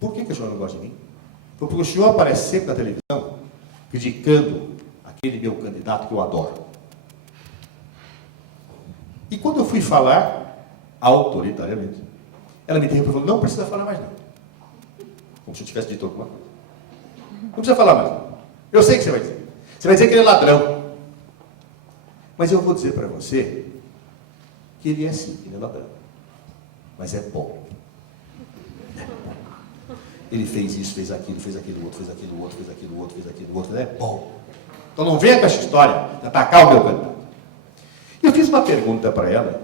Por que a senhora não gosta de mim? Porque o senhor aparece sempre na televisão criticando aquele meu candidato que eu adoro. E quando eu fui falar, autoritariamente, ela me interrompeu e falou, não precisa falar mais não. Como se eu tivesse dito alguma coisa. Não precisa falar mais não. Eu sei o que você vai dizer. Você vai dizer que ele é ladrão. Mas eu vou dizer para você que ele é sim, ele é ladrão. Mas é bom. Ele fez isso, fez aquilo outro, fez aquilo outro, fez aquilo outro, fez aquilo outro. É bom. Então não venha com essa história de atacar o meu candidato. Eu fiz uma pergunta para ela,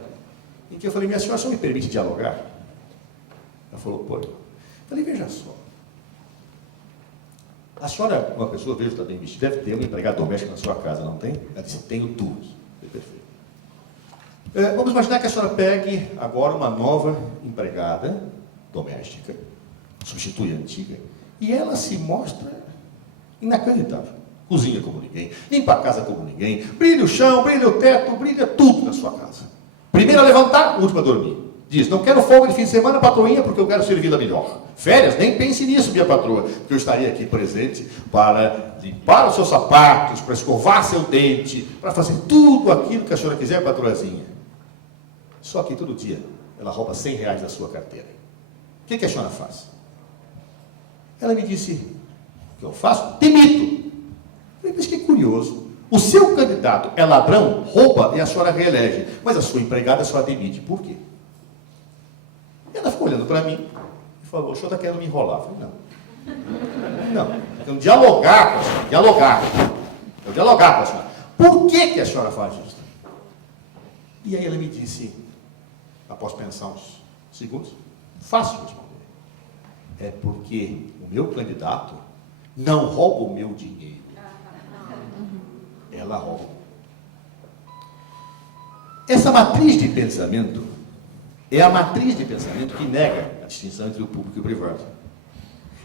em que eu falei, minha senhora, só me permite dialogar? Ela falou, pô. Eu falei, veja só. A senhora, uma pessoa, vejo também, deve ter uma empregada doméstica na sua casa, não tem? Ela disse, tenho duas. Perfeito. Vamos imaginar que a senhora pegue agora uma nova empregada doméstica, substitui a antiga, e ela se mostra inacreditável. Cozinha como ninguém, limpa a casa como ninguém, brilha o chão, brilha o teto, brilha tudo na sua casa. Primeiro a levantar, último a dormir. Diz, não quero folga de fim de semana, patroinha, porque eu quero servi-la melhor. Férias, nem pense nisso, minha patroa, porque eu estaria aqui presente para limpar os seus sapatos, para escovar seu dente, para fazer tudo aquilo que a senhora quiser, patroazinha. Só que todo dia ela rouba R$100 da sua carteira. O que a senhora faz? Ela me disse, o que eu faço? Demito. Eu falei, mas que curioso. O seu candidato é ladrão, rouba e a senhora reelege, mas a sua empregada a senhora demite. Por quê? Ela ficou olhando para mim e falou, o senhor está querendo me enrolar? Eu falei, não. Não, quero dialogar com a senhora, Quero dialogar com a senhora. Por que a senhora faz isso? E aí ela me disse, após pensar uns segundos, fácil responder. É porque o meu candidato não rouba o meu dinheiro. Ela rouba. Essa matriz de pensamento é a matriz de pensamento que nega a distinção entre o público e o privado.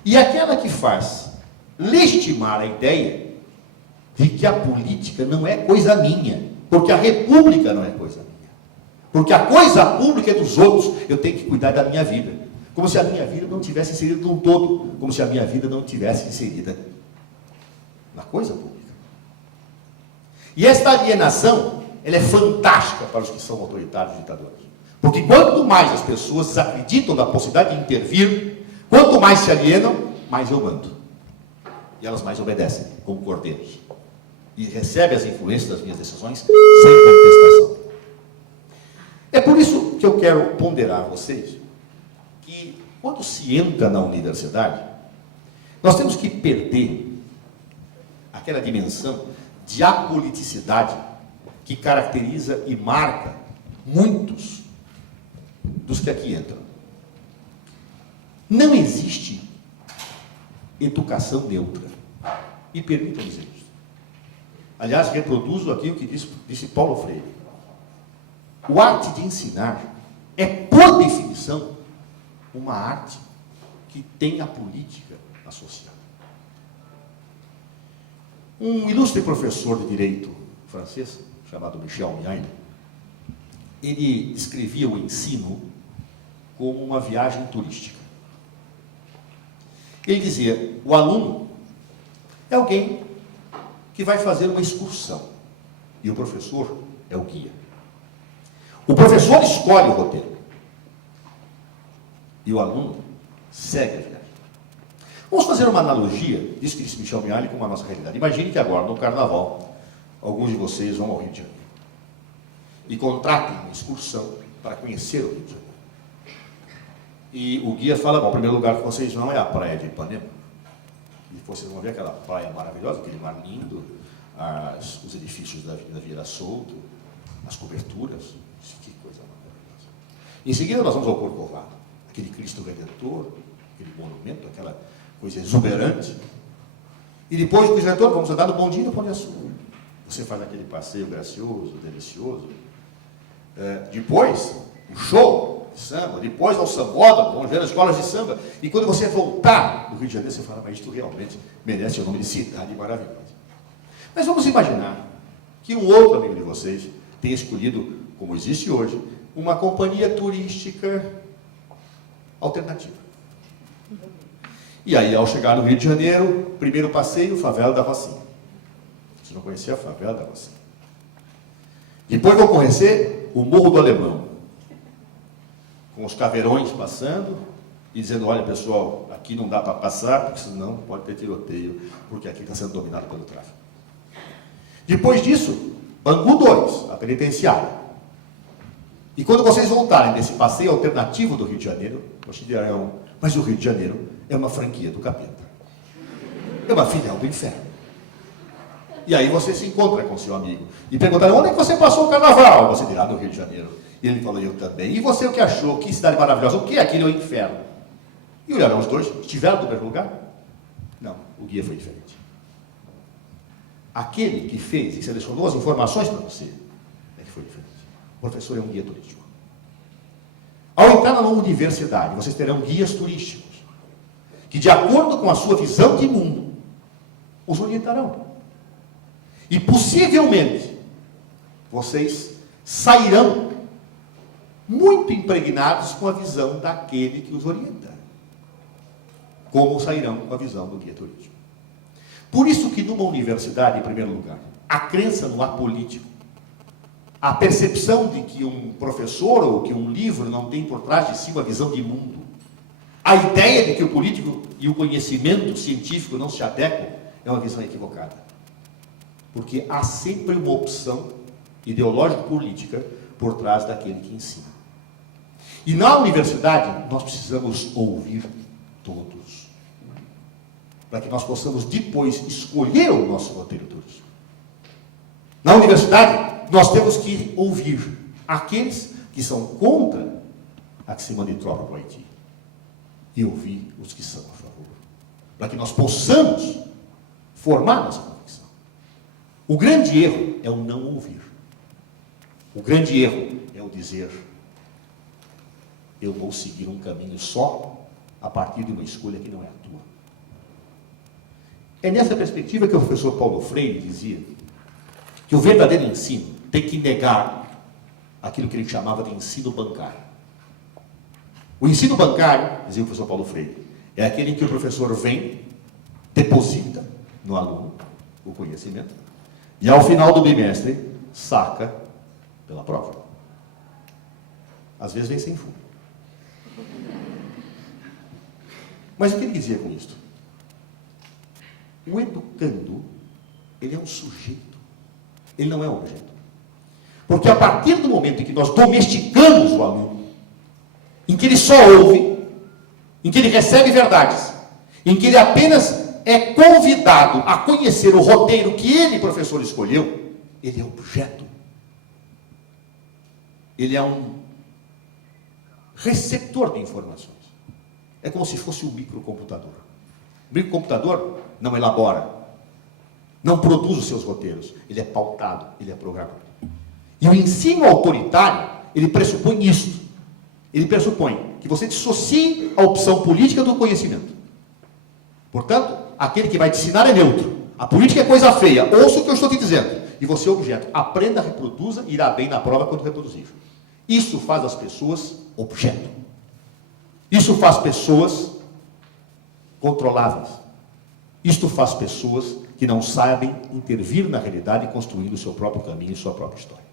E aquela que faz legitimar a ideia de que a política não é coisa minha, porque a república não é coisa minha. Porque a coisa pública é dos outros, eu tenho que cuidar da minha vida. Como se a minha vida não tivesse inserida num todo, como se a minha vida não tivesse inserida na coisa pública. E esta alienação, ela é fantástica para os que são autoritários e ditadores. Porque quanto mais as pessoas acreditam na possibilidade de intervir, quanto mais se alienam, mais eu mando. E elas mais obedecem, como cordeiros. E recebem as influências das minhas decisões sem contestação. É por isso que eu quero ponderar a vocês que, quando se entra na universidade, nós temos que perder aquela dimensão de apoliticidade que caracteriza e marca muitos dos que aqui entram. Não existe educação neutra. E permita-me dizer isso. Aliás, reproduzo aqui o que disse Paulo Freire. O arte de ensinar é, por definição, uma arte que tem a política associada. Um ilustre professor de direito francês, chamado Michel Miaille, ele descrevia o ensino como uma viagem turística. Ele dizia, o aluno é alguém que vai fazer uma excursão, e o professor é o guia. O professor escolhe o roteiro, e o aluno segue a viagem. Vamos fazer uma analogia, disso que disse Michel Miaille, com a nossa realidade. Imagine que agora, no carnaval, alguns de vocês vão ao Rio de Janeiro e contratem uma excursão para conhecer o Rio de Janeiro. E o guia fala, bom, o primeiro lugar que vocês vão é a praia de Ipanema. E vocês vão ver aquela praia maravilhosa, aquele mar lindo, os edifícios da Vieira Solto, as coberturas. Que coisa maravilhosa. Em seguida nós vamos ao Corcovado, aquele Cristo Redentor, aquele monumento, aquela coisa exuberante. E depois do Cristo Redentor vamos andar no bondinho do Pão de Açúcar. Você faz aquele passeio gracioso, delicioso. Depois, o show de samba, depois ao sambódromo, vamos ver as escolas de samba. E quando você voltar do Rio de Janeiro, você fala, mas isto realmente merece o nome de cidade maravilhosa. Mas vamos imaginar que um outro amigo de vocês tenha escolhido, como existe hoje, uma companhia turística alternativa. E aí, ao chegar no Rio de Janeiro, primeiro passeio, favela da Rocinha. Você não conhecia a favela da Rocinha. Depois vou conhecer o Morro do Alemão, com os caveirões passando e dizendo, olha pessoal, aqui não dá para passar, porque senão pode ter tiroteio, porque aqui está sendo dominado pelo tráfico. Depois disso, Bangu 2, a penitenciária. E quando vocês voltarem desse passeio alternativo do Rio de Janeiro, vocês dirão, mas o Rio de Janeiro é uma franquia do capeta. É uma filial do inferno. E aí você se encontra com seu amigo e perguntará, onde é que você passou o carnaval? Você dirá, no Rio de Janeiro. E ele falou, eu também. E você o que achou? Que cidade maravilhosa. O que é aquilo? É o inferno. E olharam os dois, estiveram no mesmo lugar? Não, o guia foi diferente. Aquele que fez e selecionou as informações para você é que foi diferente. O professor é um guia turístico. Ao entrar na universidade, vocês terão guias turísticos que, de acordo com a sua visão de mundo, os orientarão. E possivelmente vocês sairão muito impregnados com a visão daquele que os orienta, como sairão com a visão do guia turístico. Por isso que numa universidade, em primeiro lugar, a crença no apolítico, a percepção de que um professor ou que um livro não tem por trás de si uma visão de mundo, a ideia de que o político e o conhecimento científico não se adequam, é uma visão equivocada. Porque há sempre uma opção ideológico-política por trás daquele que ensina. E na universidade, nós precisamos ouvir todos, para que nós possamos depois escolher o nosso roteiro turístico. Na universidade, nós temos que ouvir aqueles que são contra a que se mande tropa para o Haiti e ouvir os que são a favor, para que nós possamos formar nossa convicção. O grande erro é o não ouvir. O grande erro é o dizer, eu vou seguir um caminho só a partir de uma escolha que não é a tua. É nessa perspectiva que o professor Paulo Freire dizia que o verdadeiro ensino tem que negar aquilo que ele chamava de ensino bancário. O ensino bancário, dizia o professor Paulo Freire, é aquele em que o professor vem, deposita no aluno o conhecimento e ao final do bimestre saca pela prova. Às vezes vem sem fundo. Mas o que ele dizia com isso? O educando, ele é um sujeito, ele não é um objeto. Porque a partir do momento em que nós domesticamos o aluno, em que ele só ouve, em que ele recebe verdades, em que ele apenas é convidado a conhecer o roteiro que ele, professor, escolheu, ele é objeto. Ele é um receptor de informações. É como se fosse um microcomputador. O microcomputador não elabora, não produz os seus roteiros. Ele é pautado, ele é programado. E o ensino autoritário, ele pressupõe isso. Ele pressupõe que você dissocie a opção política do conhecimento. Portanto, aquele que vai te ensinar é neutro. A política é coisa feia. Ouça o que eu estou te dizendo. E você é objeto. Aprenda, reproduza e irá bem na prova quando reproduzir. Isso faz as pessoas objeto. Isso faz pessoas controláveis. Isto faz pessoas que não sabem intervir na realidade e construir o seu próprio caminho e sua própria história.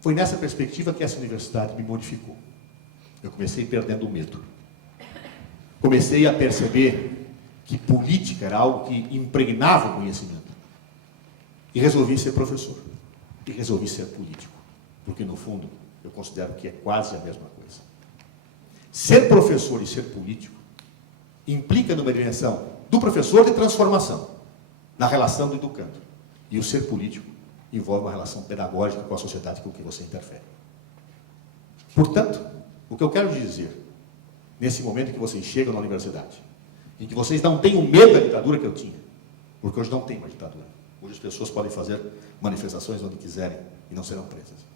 Foi nessa perspectiva que essa universidade me modificou. Eu comecei perdendo o medo. Comecei a perceber que política era algo que impregnava o conhecimento. E resolvi ser professor. E resolvi ser político. Porque, no fundo, eu considero que é quase a mesma coisa. Ser professor e ser político implica numa dimensão do professor de transformação, na relação do educando. E o ser político envolve uma relação pedagógica com a sociedade com que você interfere. Portanto, o que eu quero dizer, nesse momento que vocês chegam na universidade, em que vocês não têm o medo da ditadura que eu tinha, porque hoje não tem uma ditadura. Hoje as pessoas podem fazer manifestações onde quiserem e não serão presas.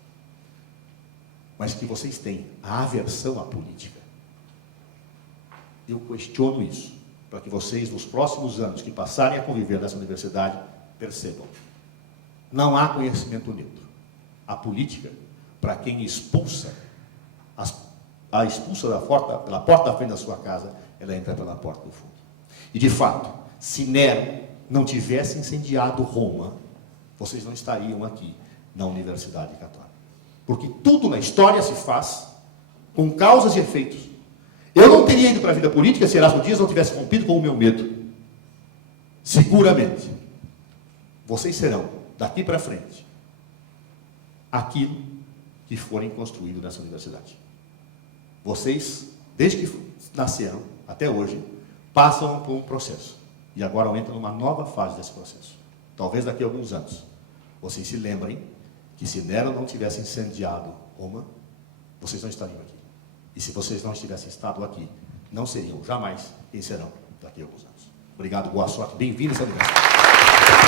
Mas que vocês têm a aversão à política. Eu questiono isso, para que vocês, nos próximos anos que passarem a conviver nessa universidade, percebam. Não há conhecimento neutro. A política, para quem expulsa as a expulsa pela porta da frente da sua casa, ela entra pela porta do fundo. E de fato, se Nero não tivesse incendiado Roma, vocês não estariam aqui na Universidade Católica. Porque tudo na história se faz com causas e efeitos. Eu não teria ido para a vida política se Erasmo Dias não tivesse rompido com o meu medo. Seguramente. Vocês serão, daqui para frente, aquilo que forem construído nessa universidade. Vocês, desde que nasceram até hoje, passam por um processo. E agora entram numa nova fase desse processo. Talvez daqui a alguns anos, vocês se lembrem que se Nero não tivesse incendiado Roma, vocês não estariam aqui. E se vocês não tivessem estado aqui, não seriam jamais quem serão daqui a alguns anos. Obrigado, boa sorte, bem-vindos à universidade.